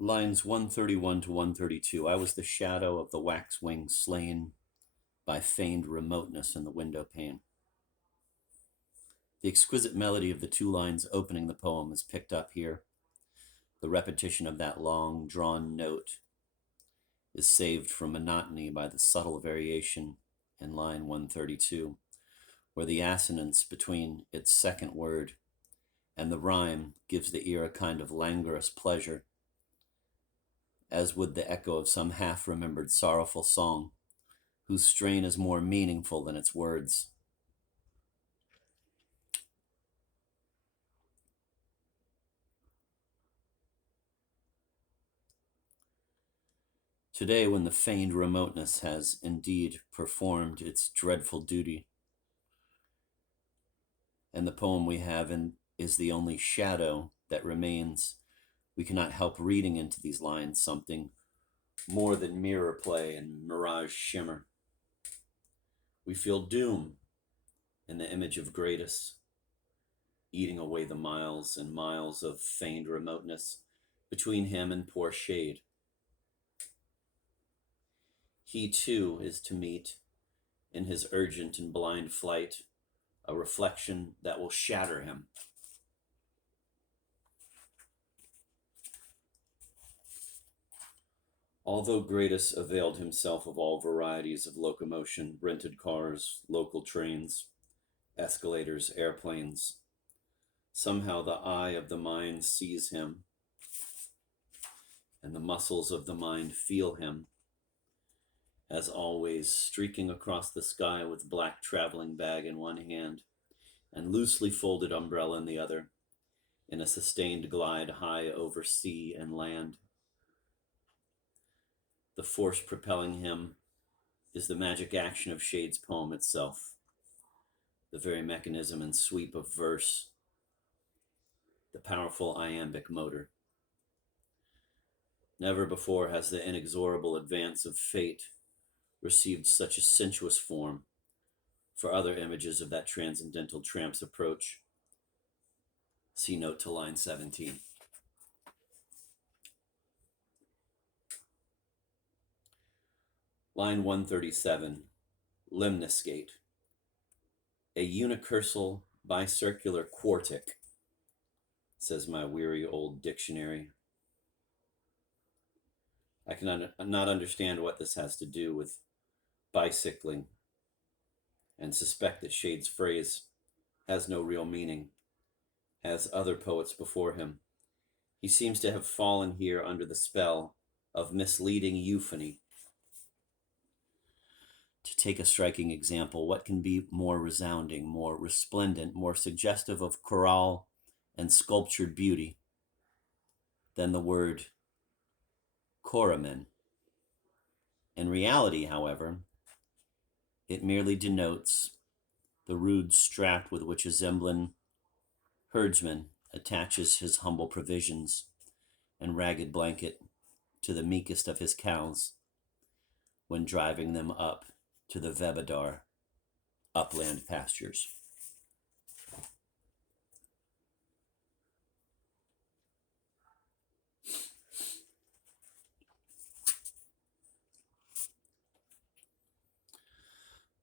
Lines 131 to 132. I was the shadow of the waxwing slain by feigned remoteness in the window pane. The exquisite melody of the two lines opening the poem is picked up here. The repetition of that long, drawn note is saved from monotony by the subtle variation in line 132, where the assonance between its second word and the rhyme gives the ear a kind of languorous pleasure, as would the echo of some half-remembered sorrowful song, whose strain is more meaningful than its words. Today, when the feigned remoteness has indeed performed its dreadful duty, and the poem we have is the only shadow that remains, we cannot help reading into these lines something more than mirror play and mirage shimmer. We feel doom in the image of Gradus, eating away the miles and miles of feigned remoteness between him and poor Shade. He too is to meet, in his urgent and blind flight, a reflection that will shatter him. Although Gradus availed himself of all varieties of locomotion, rented cars, local trains, escalators, airplanes, somehow the eye of the mind sees him, and the muscles of the mind feel him, as always, streaking across the sky with black traveling bag in one hand and loosely folded umbrella in the other, in a sustained glide high over sea and land. The force propelling him is the magic action of Shade's poem itself, the very mechanism and sweep of verse, the powerful iambic motor. Never before has the inexorable advance of fate received such a sensuous form for other images of that transcendental tramp's approach. See note to line 17. Line 137, lemniscate, a unicursal bicircular quartic, says my weary old dictionary. I can not understand what this has to do with bicycling, and suspect that Shade's phrase has no real meaning, as other poets before him. He seems to have fallen here under the spell of misleading euphony. To take a striking example, what can be more resounding, more resplendent, more suggestive of chorale and sculptured beauty than the word choramen? In reality, however, it merely denotes the rude strap with which a Zemblan herdsman attaches his humble provisions and ragged blanket to the meekest of his cows when driving them up to the Vebadar upland pastures.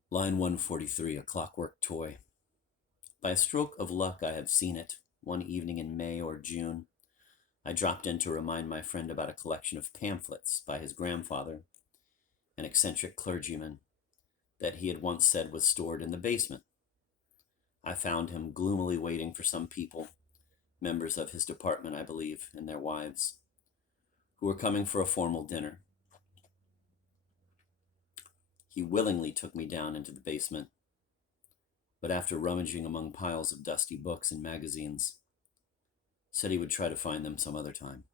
Line 143, a clockwork toy. By a stroke of luck, I have seen it one evening in May or June. I dropped in to remind my friend about a collection of pamphlets by his grandfather, an eccentric clergyman, that he had once said was stored in the basement. I found him gloomily waiting for some people, members of his department, I believe, and their wives, who were coming for a formal dinner. He willingly took me down into the basement, but after rummaging among piles of dusty books and magazines, said he would try to find them some other time.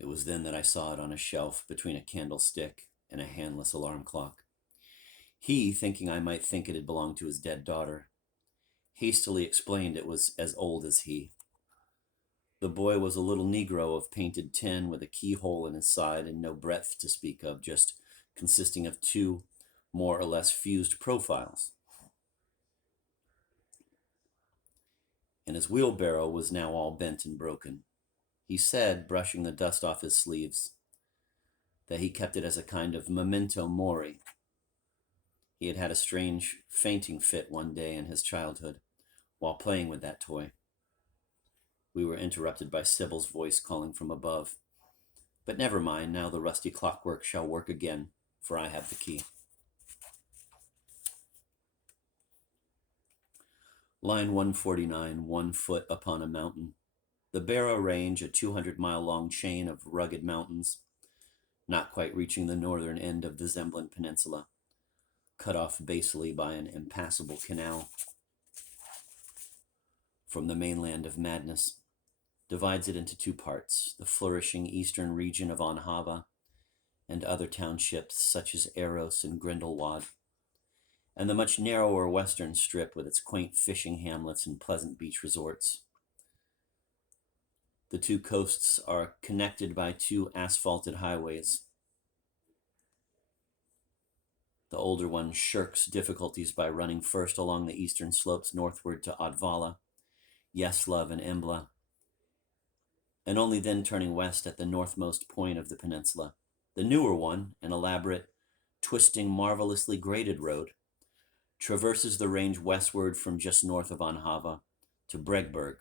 It was then that I saw it on a shelf between a candlestick and a handless alarm clock. He, thinking I might think it had belonged to his dead daughter, hastily explained it was as old as he. The boy was a little Negro of painted tin with a keyhole in his side and no breadth to speak of, just consisting of two more or less fused profiles. and his wheelbarrow was now all bent and broken. He said, brushing the dust off his sleeves, that he kept it as a kind of memento mori. He had had a strange fainting fit one day in his childhood while playing with that toy. We were interrupted by Sybil's voice calling from above. But never mind, now the rusty clockwork shall work again, for I have the key. Line 149, 1 foot upon a mountain. The Barrow Range, a 200-mile-long chain of rugged mountains, not quite reaching the northern end of the Zemblin Peninsula, cut off basally by an impassable canal from the mainland of Madness, divides it into two parts, the flourishing eastern region of Onhava and other townships such as Eros and Grindelwald, and the much narrower western strip with its quaint fishing hamlets and pleasant beach resorts. The two coasts are connected by two asphalted highways. The older one shirks difficulties by running first along the eastern slopes northward to Odvala, Yeslav, and Embla, and only then turning west at the northmost point of the peninsula. The newer one, an elaborate, twisting, marvelously graded road, traverses the range westward from just north of Onhava to Bregberg,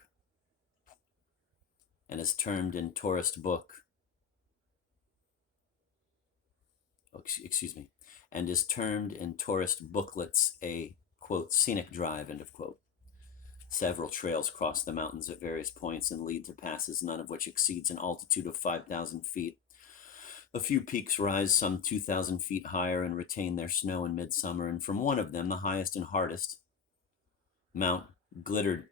and is termed in tourist book, and is termed in tourist booklets a, quote, scenic drive, end of quote. Several trails cross the mountains at various points and lead to passes, none of which exceeds an altitude of 5,000 feet. A few peaks rise some 2,000 feet higher and retain their snow in midsummer, and from one of them, the highest and hardest, Mount Glitterntin,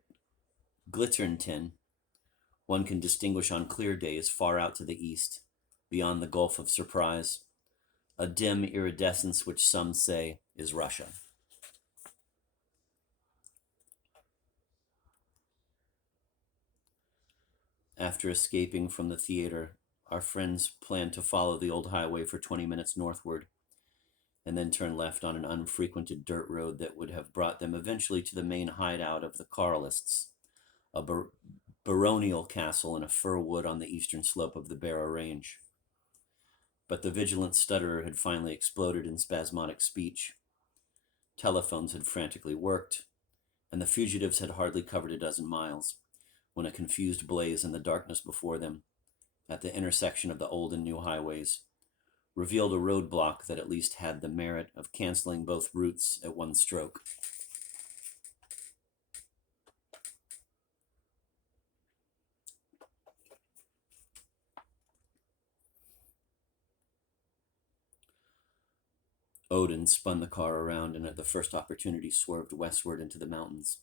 one can distinguish on clear days far out to the east, beyond the Gulf of Surprise, a dim iridescence which some say is Russia. After escaping from the theater, our friends planned to follow the old highway for 20 minutes northward, and then turn left on an unfrequented dirt road that would have brought them eventually to the main hideout of the Karlists, a baronial castle in a fir wood on the eastern slope of the Barrow Range. But the vigilant stutterer had finally exploded in spasmodic speech. Telephones had frantically worked, and the fugitives had hardly covered a dozen miles when a confused blaze in the darkness before them, at the intersection of the old and new highways, revealed a roadblock that at least had the merit of canceling both routes at one stroke. Odin spun the car around and at the first opportunity swerved westward into the mountains.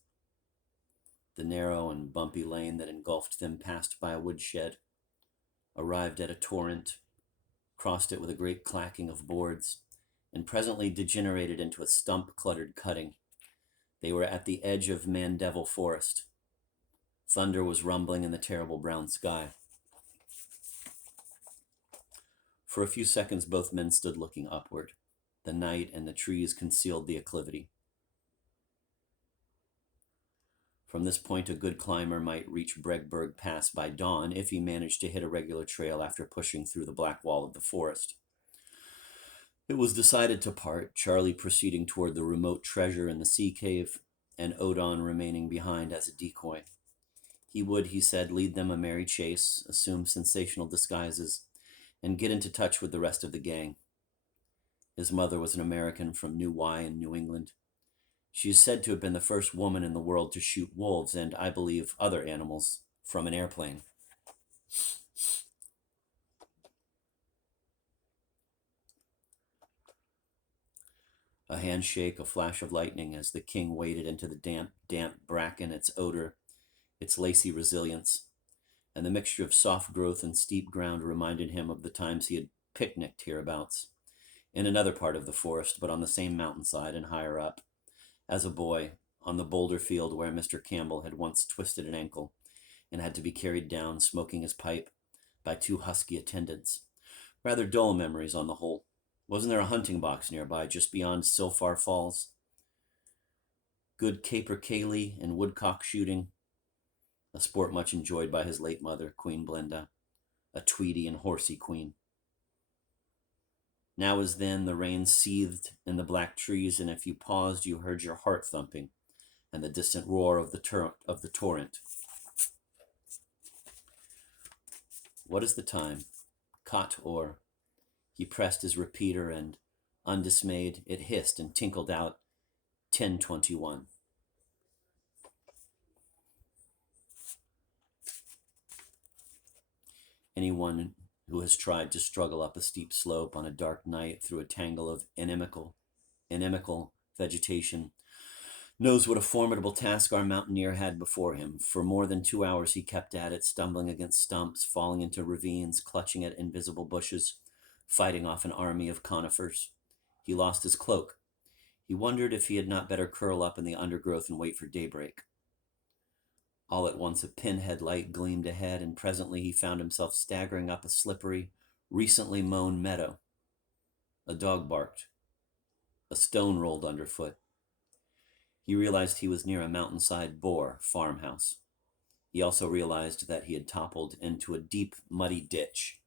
The narrow and bumpy lane that engulfed them passed by a woodshed, arrived at a torrent, crossed it with a great clacking of boards, and presently degenerated into a stump-cluttered cutting. They were at the edge of Mandeville Forest. Thunder was rumbling in the terrible brown sky. For a few seconds, both men stood looking upward. The night and the trees concealed the acclivity. From this point, a good climber might reach Bregberg Pass by dawn if he managed to hit a regular trail after pushing through the black wall of the forest. It was decided to part, Charlie proceeding toward the remote treasure in the sea cave, and Odin remaining behind as a decoy. He would, he said, lead them a merry chase, assume sensational disguises, and get into touch with the rest of the gang. His mother was an American from New Wye in New England. She is said to have been the first woman in the world to shoot wolves and, I believe, other animals from an airplane. A handshake, a flash of lightning as the king waded into the damp bracken, its odor, its lacy resilience, and the mixture of soft growth and steep ground reminded him of the times he had picnicked hereabouts, in another part of the forest, but on the same mountainside and higher up, as a boy, on the boulder field where Mr. Campbell had once twisted an ankle and had to be carried down, smoking his pipe, by two husky attendants. Rather dull memories on the whole. Wasn't there a hunting box nearby, just beyond Silfar Falls? Good capercaillie and woodcock shooting, a sport much enjoyed by his late mother, Queen Blinda, a tweedy and horsey queen. Now as then the rain seethed in the black trees, and if you paused, you heard your heart thumping and the distant roar of the torrent. What is the time? Cot or. He pressed his repeater, and, undismayed, it hissed and tinkled out 10:21. Anyone who has tried to struggle up a steep slope on a dark night through a tangle of inimical vegetation knows what a formidable task our mountaineer had before him. For more than 2 hours he kept at it, stumbling against stumps, falling into ravines, clutching at invisible bushes, fighting off an army of conifers. He lost his cloak. He wondered if he had not better curl up in the undergrowth and wait for daybreak. All at once a pinhead light gleamed ahead, and presently he found himself staggering up a slippery, recently mown meadow. A dog barked. A stone rolled underfoot. He realized he was near a mountainside Boer farmhouse. He also realized that he had toppled into a deep, muddy ditch